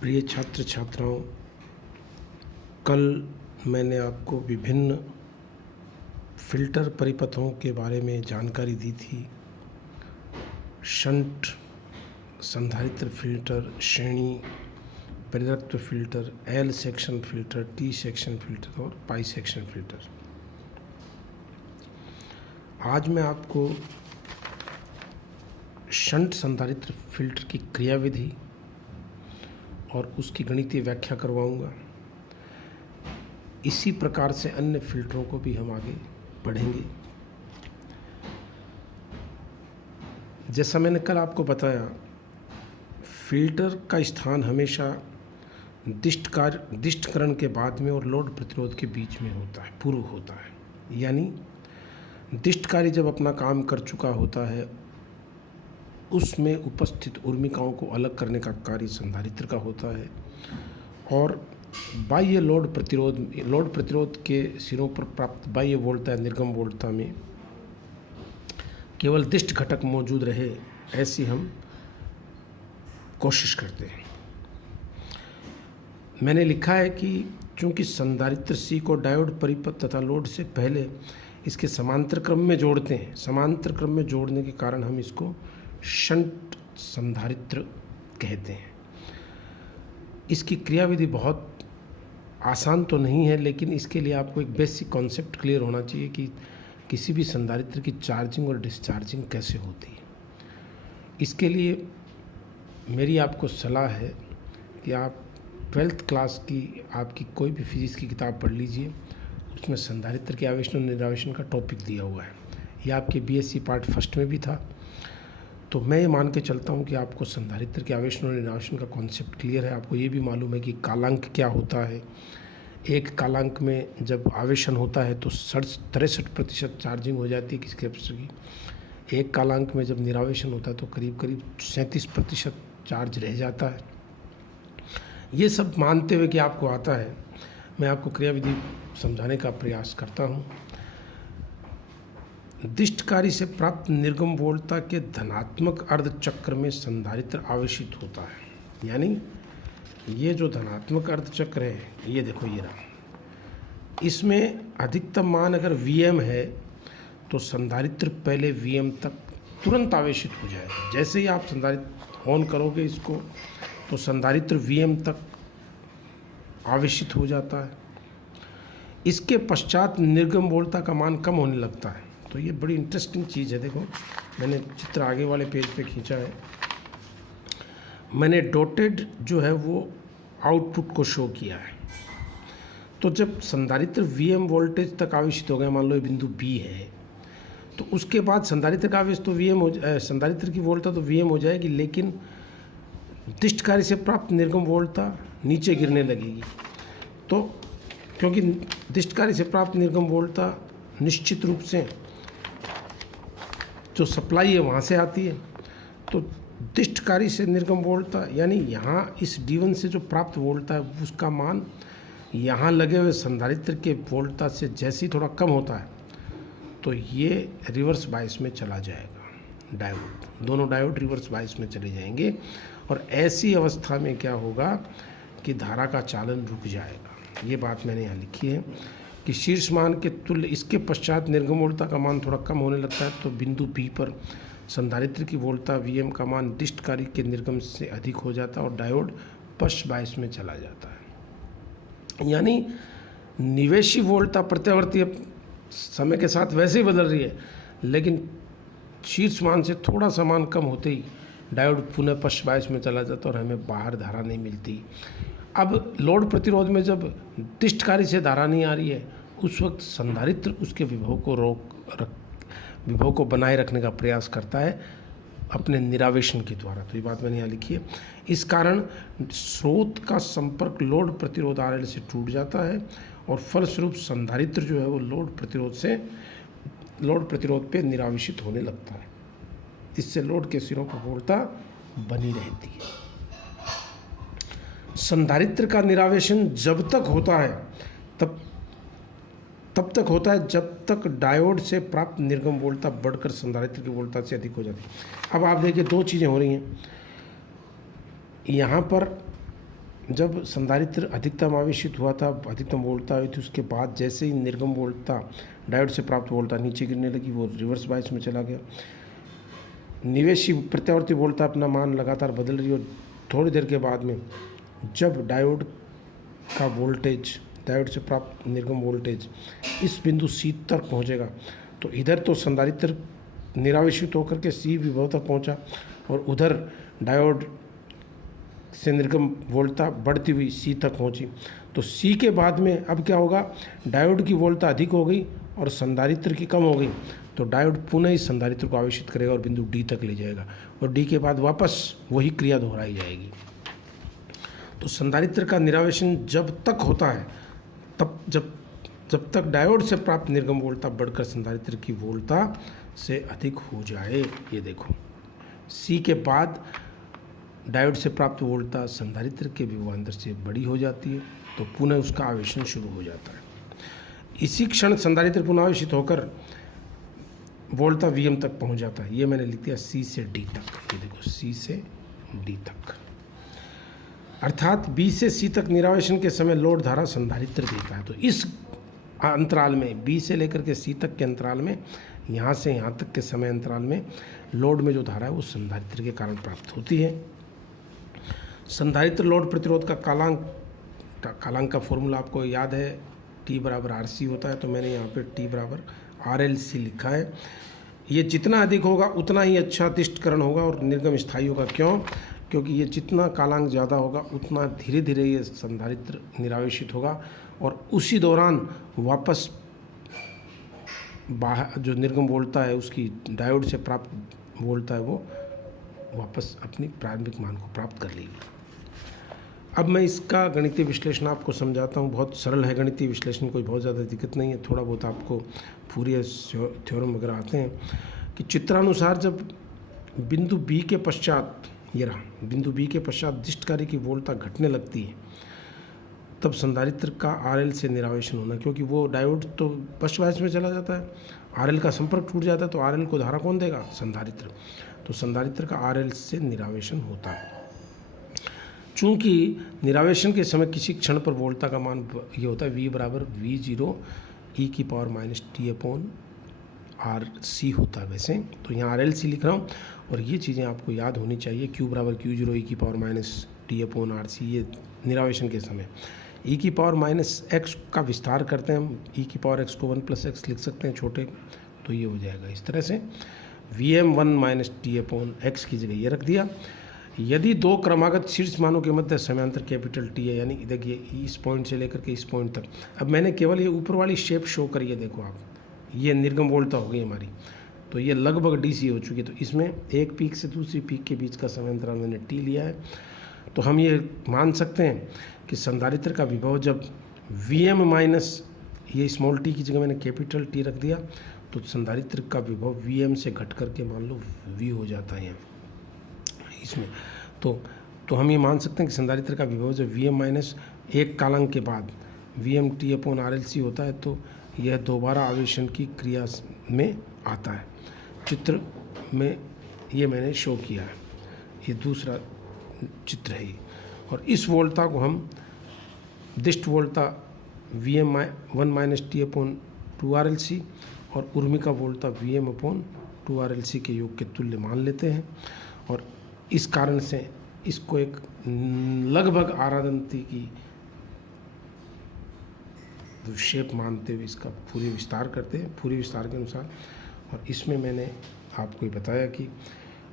प्रिय छात्र छात्राओं, कल मैंने आपको विभिन्न फ़िल्टर परिपथों के बारे में जानकारी दी थी। शंट संधारित्र फ़िल्टर, श्रेणी परिरक्त filter, L section filter, T section filter और पाई सेक्शन फ़िल्टर। आज मैं आपको शंट संधारित्र फ़िल्टर की क्रियाविधि और उसकी गणितीय व्याख्या करवाऊंगा। इसी प्रकार से अन्य फ़िल्टरों को भी हम आगे पढ़ेंगे। जैसा मैंने कल आपको बताया, फ़िल्टर का स्थान हमेशा दिष्टकरण के बाद में और लोड प्रतिरोध के बीच में होता है, पूर्व होता है। यानी दिष्टकारी जब अपना काम कर चुका होता है, उसमें उपस्थित ऊर्मिकाओं को अलग करने का कार्य संधारित्र का होता है और बाह्य लोड प्रतिरोध के सिरों पर प्राप्त बाह्य वोल्टता निर्गम वोल्टता में केवल दिष्ट घटक मौजूद रहे, ऐसी हम कोशिश करते हैं। मैंने लिखा है कि चूंकि संधारित्र C को डायोड परिपथ तथा लोड से पहले इसके समांतर क्रम में जोड़ते हैं, समांतर क्रम में जोड़ने के कारण हम इसको शंट संधारित्र कहते हैं। इसकी क्रियाविधि बहुत आसान तो नहीं है, लेकिन इसके लिए आपको एक बेसिक कॉन्सेप्ट क्लियर होना चाहिए कि किसी भी संधारित्र की चार्जिंग और डिस्चार्जिंग कैसे होती है। इसके लिए मेरी आपको सलाह है कि आप 12th क्लास की आपकी कोई भी फिजिक्स की किताब पढ़ लीजिए। उसमें संधारित्र के आवेशन और निरावेशन का टॉपिक दिया हुआ है। यह आपके BSc पार्ट फर्स्ट में भी था। तो मैं ये मान के चलता हूँ कि आपको संधारित्र के आवेशन और निरावेशन का कॉन्सेप्ट क्लियर है। आपको ये भी मालूम है कि कालांक क्या होता है। एक कालांक में जब आवेशन होता है तो 63% चार्जिंग हो जाती है किसी कैपेसिटर की। एक कालांक में जब निरावेशन होता है तो करीब 37% चार्ज रह जाता है। ये सब मानते हुए कि आपको आता है, मैं आपको क्रियाविधि समझाने का प्रयास करता हूँ। दिष्टकारी से प्राप्त निर्गम वोल्टता के धनात्मक अर्धचक्र में संधारित्र आवेशित होता है। यानी ये जो धनात्मक अर्धचक्र है, ये देखो ये रहा, इसमें अधिकतम मान अगर Vm है तो संधारित्र पहले Vm तक तुरंत आवेशित हो जाएगा। जैसे ही आप संधारित्र ऑन करोगे इसको तो संधारित्र Vm तक आवेशित हो जाता है। इसके पश्चात निर्गम वोल्टता का मान कम होने लगता है। तो ये बड़ी इंटरेस्टिंग चीज़ है। देखो, मैंने चित्र आगे वाले पेज पे खींचा है। मैंने डॉटेड जो है वो आउटपुट को शो किया है। तो जब संधारित्र Vm वोल्टेज तक आवेशित हो गया, मान लो ये बिंदु B है, तो उसके बाद संधारित्र का आवेश तो संधारित्र की वोल्टता तो Vm हो जाएगी, लेकिन दिष्टकारी से प्राप्त निर्गम वोल्टता नीचे गिरने लगेगी। तो क्योंकि दिष्टकारी से प्राप्त निर्गम वोल्टता निश्चित रूप से जो सप्लाई है वहाँ से आती है, तो दिष्टकारी से निर्गम वोल्टता यानी यहाँ इस D1 से जो प्राप्त वोल्टता है उसका मान यहाँ लगे हुए संधारित्र के वोल्टता से जैसे ही थोड़ा कम होता है तो ये रिवर्स बायस में चला जाएगा। दोनों डायोड रिवर्स बायस में चले जाएंगे और ऐसी अवस्था में क्या होगा कि धारा का चालन रुक जाएगा। ये बात मैंने यहाँ लिखी है कि शीर्ष मान के तुल्य इसके पश्चात निर्गम वोल्टता का मान थोड़ा कम होने लगता है, तो बिंदु B पर संधारित्र की वोल्टता Vm का मान दिष्टकारी के निर्गम से अधिक हो जाता है और डायोड पश्च बायस में चला जाता है। यानी निवेशी वोल्टता प्रत्यावर्ती समय के साथ वैसे ही बदल रही है, लेकिन शीर्ष मान से थोड़ा सा मान कम होते ही डायोड पुनः पश्च बायस में चला जाता है और हमें बाहर धारा नहीं मिलती। अब लोड प्रतिरोध में जब दिष्टकारी से धारा नहीं आ रही है, उस वक्त संधारित्र उसके विभव को बनाए रखने का प्रयास करता है अपने निरावेशन के द्वारा। तो ये बात मैंने यहाँ लिखी है। इस कारण स्रोत का संपर्क लोड प्रतिरोध RL से टूट जाता है और फलस्वरूप संधारित्र जो है वो लोड प्रतिरोध पे निरावेशित होने लगता है। इससे लोड के सिरों पर वोल्टता बनी रहती है। संधारित्र का निरावेशन जब तक होता है तब तक होता है जब तक डायोड से प्राप्त निर्गम वोल्टता बढ़कर संधारित्र की वोल्टता से अधिक हो जाती है। अब आप देखिए, दो चीज़ें हो रही हैं। यहाँ पर जब संधारित्र अधिकतम आवेशित हुआ था, अधिकतम वोल्टता आई थी, उसके बाद जैसे ही निर्गम वोल्टता डायोड से प्राप्त वोल्टता नीचे गिरने लगी, वो रिवर्स बायस में चला गया। निवेशी प्रत्यावर्ती वोल्टता अपना मान लगातार बदल रही है और थोड़ी देर के बाद में जब डायोड का वोल्टेज, डायोड से प्राप्त निर्गम वोल्टेज इस बिंदु C तक पहुंचेगा, तो इधर तो संधारित्र निरावेशित होकर के C विभव तक पहुंचा और उधर डायोड से निर्गम वोल्टता बढ़ती हुई C तक पहुंची। तो C के बाद में अब क्या होगा, डायोड की वोल्टता अधिक हो गई और संधारित्र की कम हो गई, तो डायोड पुनः इस संधारित्र को आवेशित करेगा और बिंदु D तक ले जाएगा और D के बाद वापस वही क्रिया दोहराई जाएगी। तो संधारित्र का निरावेशन जब तक होता है तब जब तक डायोड से प्राप्त निर्गम वोल्टता बढ़कर संधारित्र की वोल्टता से अधिक हो जाए। ये देखो, C के बाद डायोड से प्राप्त वोल्टता संधारित्र के विभवांतर से बड़ी हो जाती है, तो पुनः उसका आवेशन शुरू हो जाता है। इसी क्षण संधारित्र पुनः आवेशित होकर वोल्टता Vm तक पहुंच जाता है। ये मैंने लिख दिया C से D तक। ये देखो, C से D तक, अर्थात B से C तक निरावेशन के समय लोड धारा संधारित्र देता है। तो इस अंतराल में, B से लेकर के C तक के अंतराल में, यहाँ से यहाँ तक के समय अंतराल में लोड में जो धारा है वो संधारित्र के कारण प्राप्त होती है। संधारित्र लोड प्रतिरोध का कालांक का फॉर्मूला आपको याद है, T बराबर RC होता है, तो मैंने यहाँ पे T बराबर RLC लिखा है। ये जितना अधिक होगा उतना ही अच्छा तिष्ठकरण होगा और निर्गम स्थायी होगा। क्यों? क्योंकि ये जितना कालांक ज़्यादा होगा उतना धीरे धीरे ये संधारित्र निरावेशित होगा और उसी दौरान वापस बाहर जो निर्गम वोल्टता है उसकी डायोड से प्राप्त वोल्टता है वो वापस अपनी प्रारंभिक मान को प्राप्त कर लेगी। अब मैं इसका गणितीय विश्लेषण आपको समझाता हूँ। बहुत सरल है गणितीय विश्लेषण, कोई बहुत ज़्यादा दिक्कत नहीं है। थोड़ा बहुत आपको फूरियर थ्योरम वगैरह आते हैं कि चित्रानुसार जब बिंदु B के पश्चात, ये रहा बिंदु B के पश्चात दिष्टकारी की वोल्टता घटने लगती है, तब संधारित्र का RL से निरावेशन होना, क्योंकि वो डायोड तो पश्च बायस में चला जाता है, RL का संपर्क टूट जाता है, तो RL को धारा कौन देगा? संधारित्र। तो संधारित्र का RL से निरावेशन होता है। चूँकि निरावेशन के समय किसी क्षण पर वोल्टता का मान ये होता है V बराबर V0 e⁻t/RC होता है वैसे, तो यहाँ RLC लिख रहा हूँ और ये चीज़ें आपको याद होनी चाहिए। Q बराबर Q0 e⁻t/RC, ये निरावेशन के समय। e⁻x का विस्तार करते हैं हम, e⁻x को 1+x लिख सकते हैं छोटे, तो ये हो जाएगा इस तरह से। Vm1 - t/x की जगह ये रख दिया। यदि दो क्रमागत शीर्ष मानों के मध्य समयांतर कैपिटल T है, यानी देखिए इस पॉइंट से लेकर के इस पॉइंट तक, अब मैंने केवल ये ऊपर वाली शेप शो करी है, देखो आप, ये निर्गम वोल्टता हो गई हमारी, तो ये लगभग DC हो चुकी है। तो इसमें एक पीक से दूसरी पीक के बीच का समय अंतराल मैंने T लिया है, तो हम ये मान सकते हैं कि संधारित्र का विभव जब Vm माइनस ये स्मॉल t की जगह मैंने कैपिटल T रख दिया, तो संधारित्र का विभव Vm से घट करके मान लो V हो जाता है यहाँ इसमें। तो हम ये मान सकते हैं कि संधारित्र का विभव जब Vm माइनस एक कालांक के बाद Vmt/RLC होता है, तो यह दोबारा आवेशन की क्रिया में आता है। चित्र में ये मैंने शो किया है, ये दूसरा चित्र है ये। और इस वोल्टता को हम दिष्ट वोल्टता Vm1 - t/2RLC और उर्मिका वोल्टता Vm/2RLC के योग के तुल्य मान लेते हैं, और इस कारण से इसको एक लगभग आरादंती की शेप मानते हुए इसका पूरी विस्तार करते हैं, पूरी विस्तार के अनुसार। और इसमें मैंने आपको ये बताया कि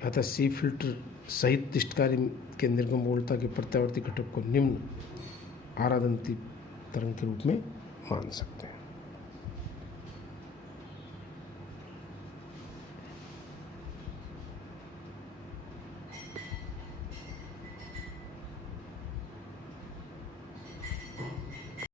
अतः C फिल्टर सहित दिष्टकारी के निर्गम वोल्टता के प्रत्यावर्ती घटक को निम्न आरादंती तरंग के रूप में मान सकते हैं।